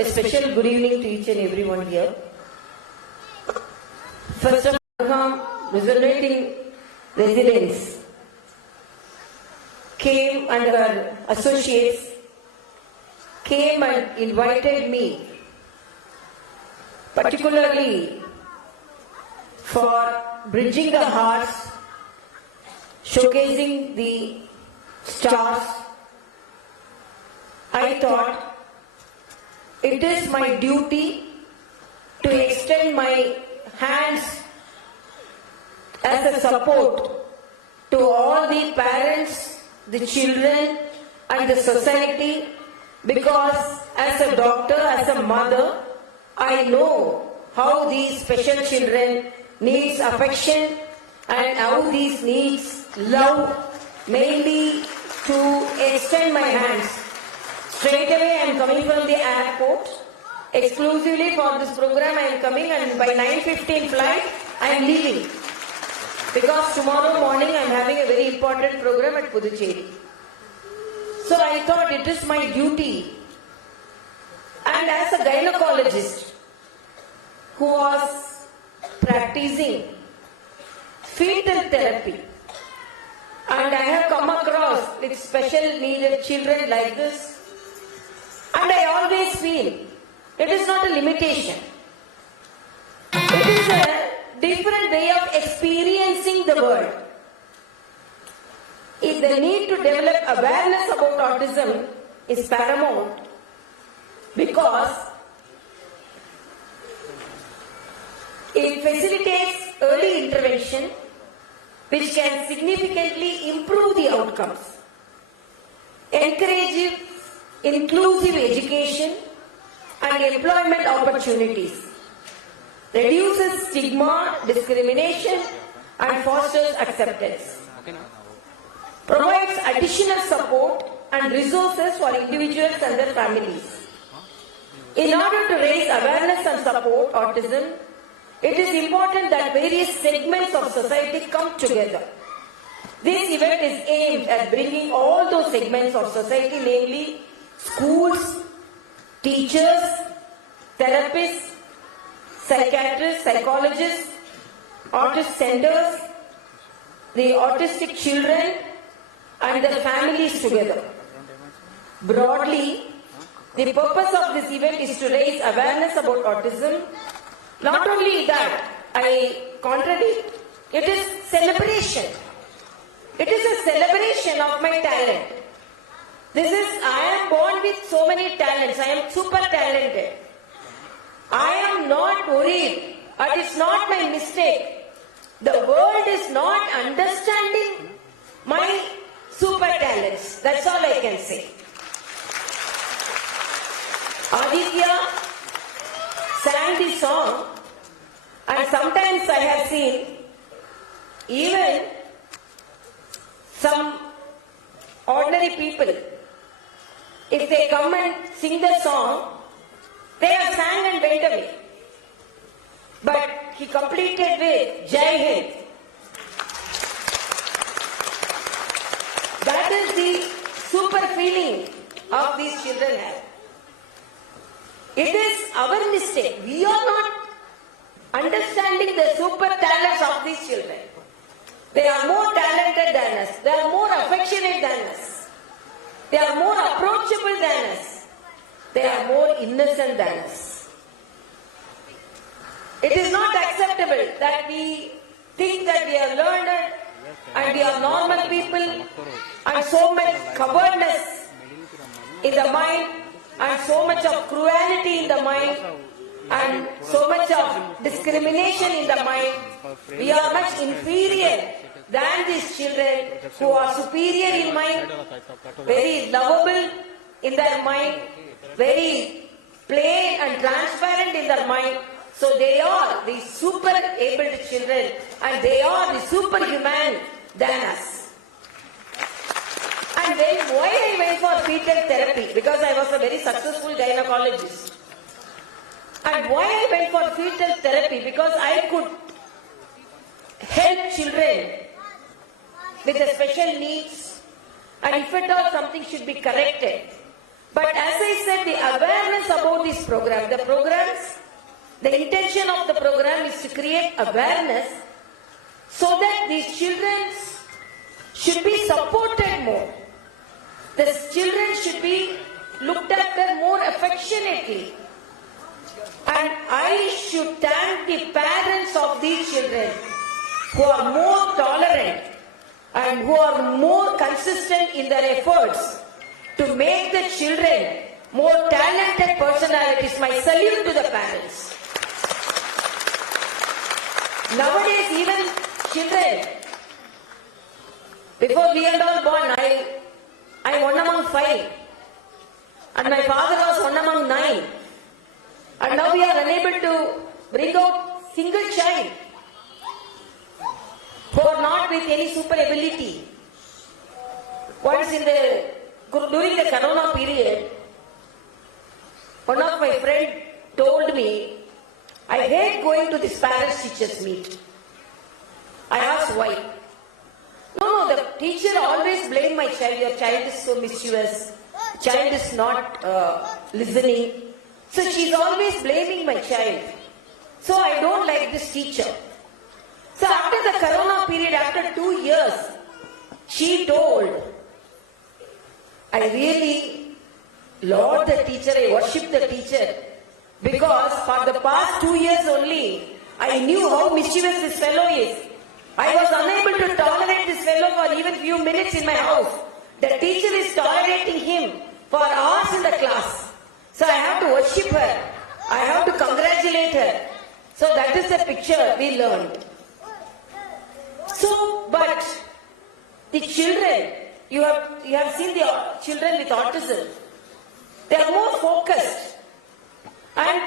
A special good evening to each and everyone here. First of all, resonating resilience came and her associates came and invited me, particularly for bridging the hearts, showcasing the stars. I thought it is my duty to extend my hands as a support to all the parents, the children and the society, because as a doctor, as a mother, I know how these special children needs affection and how these needs love, mainly to extend my hands. Straight away I am coming from the airport. Exclusively for this program I am coming, and by 9:15 flight I am leaving. Because tomorrow morning I am having a very important program at Puducherry. So I thought it is my duty. And as a gynecologist who was practicing fetal therapy, and I have come across with special needed children like this, and I always feel it is not a limitation. It is a different way of experiencing the world. If the need to develop awareness about autism is paramount, because it facilitates early intervention which can significantly improve the outcomes, encourages inclusive education and employment opportunities, reduces stigma, discrimination and fosters acceptance, provides additional support and resources for individuals and their families. In order to raise awareness and support autism, it is important that various segments of society come together. This event is aimed at bringing all those segments of society, namely schools, teachers, therapists, psychiatrists, psychologists, autistic centers, the autistic children and their families together. Broadly, the purpose of this event is to raise awareness about autism. Not only that, I contradict, it is celebration. It is a celebration of my talent. I am born with so many talents. I am super talented. I am not worried. It is not my mistake. The world is not understanding my super talents. That's all I can say. Aditya sang the song, and sometimes I have seen even some ordinary people, if they come and sing the song, they have sang and went away. But he completed with Jai Hind. That is the super feeling of these children have. It is our mistake. We are not understanding the super talents of these children. They are more talented than us. They are more affectionate than us. They are more approachable than us. They are more innocent than us. It is not acceptable that we think that we are learned and we are normal people, and so much cowardness in the mind and so much of cruelty in the mind and so much of discrimination in the mind. We are much inferior than these children who are superior in mind, very lovable in their mind, very plain and transparent in their mind. So they are the super able children and they are the superhuman than us. And then why I went for fetal therapy? Because I was a very successful gynecologist. And why I went for fetal therapy? Because I could help children with the special needs, and if at all something should be corrected, But as I said, the awareness about this program, the intention of the program is to create awareness so that these children should be supported more. The children should be looked after more affectionately. And I should thank the parents of these children who are more tolerant and who are more consistent in their efforts to make the children more talented personalities. My salute to the parents. Nowadays, even children, before we are all born, I'm one among 5. And my father was one among 9. And now we are unable to bring out single child who are not with any super ability. Once during the Corona period, one of my friends told me, I hate going to this parents teachers meet. I asked why. No, the teacher always blamed my child. Your child is so mischievous. Child is not listening. So she's always blaming my child. So I don't like this teacher. So after the Corona period, after 2 years, she told, I really laud the teacher, I worship the teacher. Because for the past 2 years only, I knew how mischievous this fellow is. I was unable to tolerate this fellow for even few minutes in my house. The teacher is tolerating him for hours in the class. So I have to worship her. I have to congratulate her. So that is the picture we learned. So, but the children, you have seen the children with autism. They are more focused. And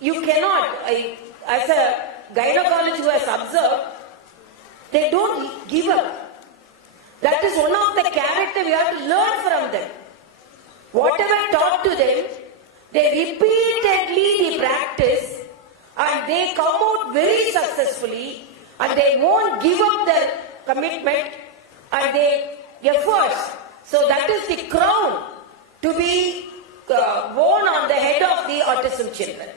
you cannot, as a gynecologist who has observed, they don't give up. That is one of the character we have to learn from them. Whatever taught to them, they repeatedly practice and they come out very successfully and they won't give up their commitment and their efforts. So that is the crown to be worn on the head of the autism children.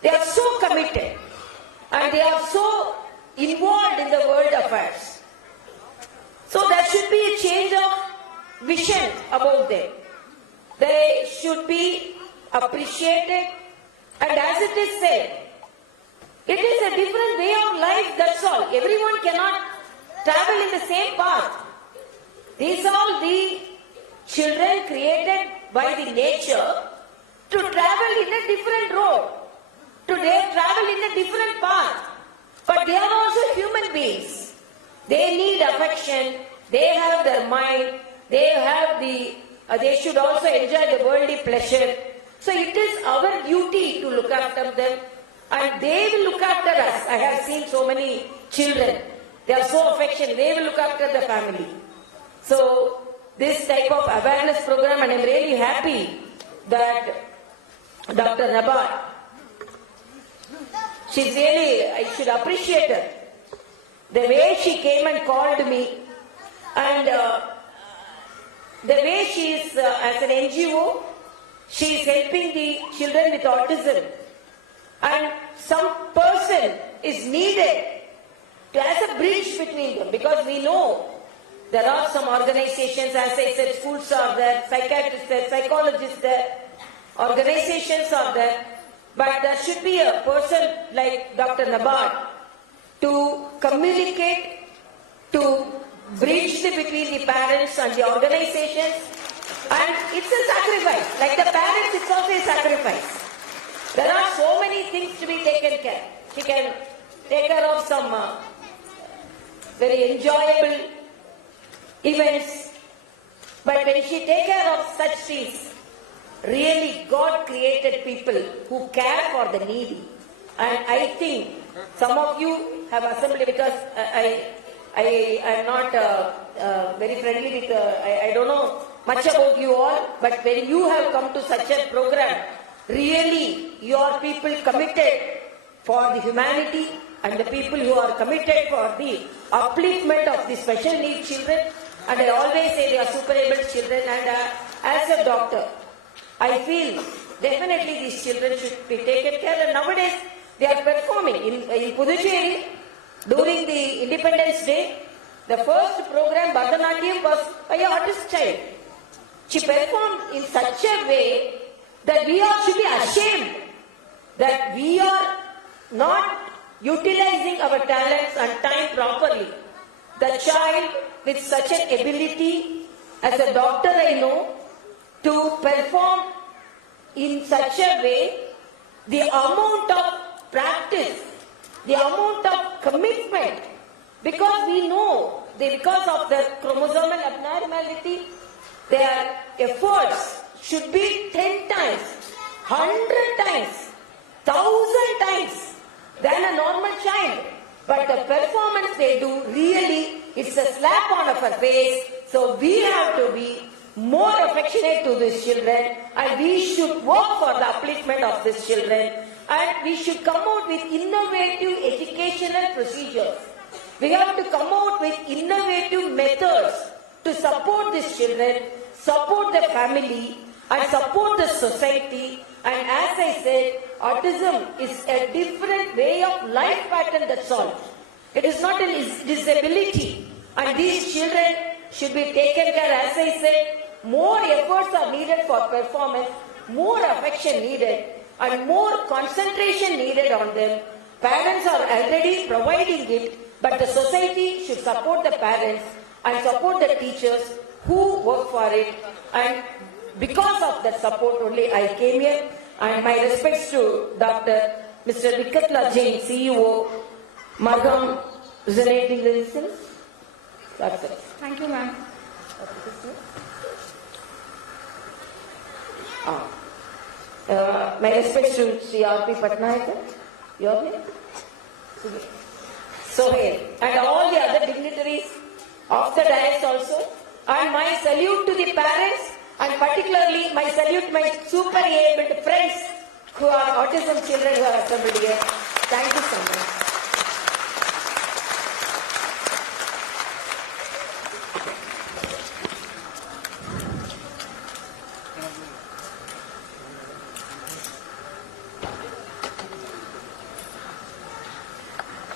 They are so committed and they are so involved in the world affairs. So there should be a change of vision about them. They should be appreciated, and as it is said, it is a different way of life, that's all. Everyone cannot travel in the same path. These are all the children created by the nature to travel in a different road, to travel in a different path. But they are also human beings. They need affection, they have their mind, they should also enjoy the worldly pleasure. So it is our duty to look after them and they will look after us. I have seen so many children. They are so affectionate. They will look after the family. So this type of awareness program, and I am really happy that Dr. Nabar, she's really, I should appreciate her. The way she came and called me and the way she is as an NGO, she is helping the children with autism. And some person is needed as a bridge between them, because we know there are some organizations, as I said, schools are there, psychiatrists there, psychologists there, organizations are there, but there should be a person like Dr. Nabar to communicate, to bridge between the parents and the organizations. And it's a sacrifice. Like the parents, it's also a sacrifice. There are so many things to be taken care. She can take care of some very enjoyable events. But when she takes care of such things, really God created people who care for the needy. And I think some of you have assembled, because I am not very friendly with, I don't know much about you all, but when you have come to such a program, really you are people committed for the humanity and the people who are committed for the upliftment of the special needs children. And I always say they are super able children, and as a doctor, I feel definitely these children should be taken care. And nowadays they are performing in Puducherry during the Independence Day. The first program, Bharatanatyam, was by an artist child. She performed in such a way that we all should be ashamed that we are not utilizing our talents and time properly. The child with such an ability, as a doctor I know, to perform in such a way, the amount of practice, the amount of commitment, because we know, because of the chromosomal abnormality, their efforts should be 10 times, 100 times, 1,000 times than a normal child. But the performance they do, really, it's a slap on our face. So we have to be more affectionate to these children, and we should work for the upliftment of these children, and we should come out with innovative educational procedures. We have to come out with innovative methods to support these children, support the family, and support the society. And as I said, autism is a different way of life pattern, that's all. It is not a disability. And these children should be taken care, as I said. More efforts are needed for performance, more affection needed, and more concentration needed on them. Parents are already providing it, but the society should support the parents and support the teachers who work for it. And because of that support only I came here. And my respects to Dr. Mr. Vikatla Jain, CEO, Margam Resonating Resistance. That's it. Thank you, ma'am. My respects to Sri R.P. Patnaik, your name? Sohail, and all the other dignitaries of the dais also. And my salute to the parents, and particularly my salute to my super abled friends who are autism children who are assembled here. Thank you so much.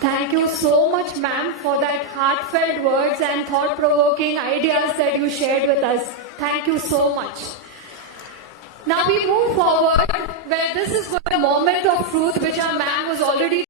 Thank you so much, ma'am, for that heartfelt words and thought-provoking ideas that you shared with us. Thank you so much. Now we move forward where this is a moment of truth which our ma'am was already